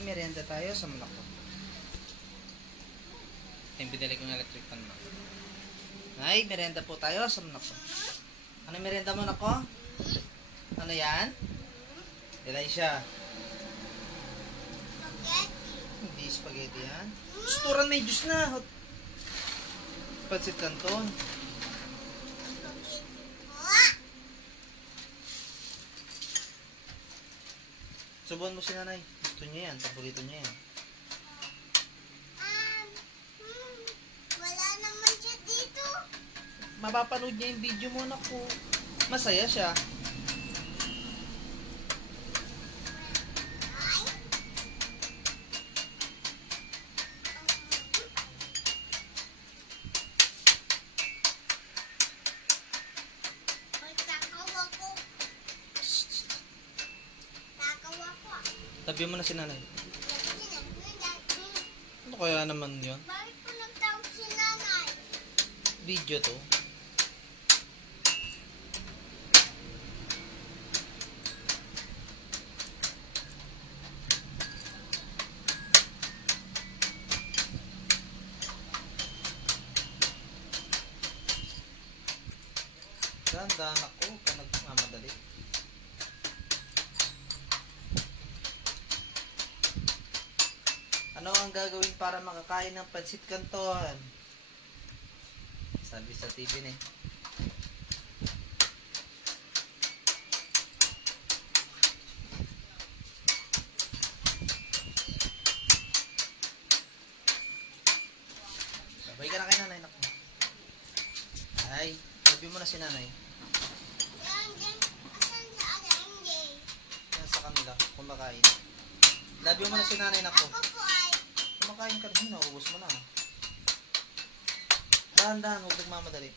Nanay, merienda tayo sa manok ko. Yung binili ko ng electric pan mo. Nay, merienda po tayo sa manok ko. Ano yung merienda mo, manok ko? Ano yan? Elisha. Hindi spaghetti yan. Sturan may juice na. Pansit Canton. Subuhan mo si nanay. Gusto niya yan. Paborito niya yan. Wala naman siya dito. Mapapanood niya yung video mo, naku. Masaya siya. Tabi mo na si nanay. Ano kaya naman yun? Bakit po nagtawag si nanay? Video to. Dahan-dahan ako ka nagmamadali. Ano ang gagawin para makakain ng pansit Canton? Sabi sa TV na eh. Sabay ka na kay nanay, naku. Ay, sabi mo na si nanay. Asan sa Anjay? Yan sa kanila, kumakain. Labi mo na si nanay, naku. Ako po ay Kumakain ka rin, naubos mo na. Dahan-dahan, huwag nagmamadali.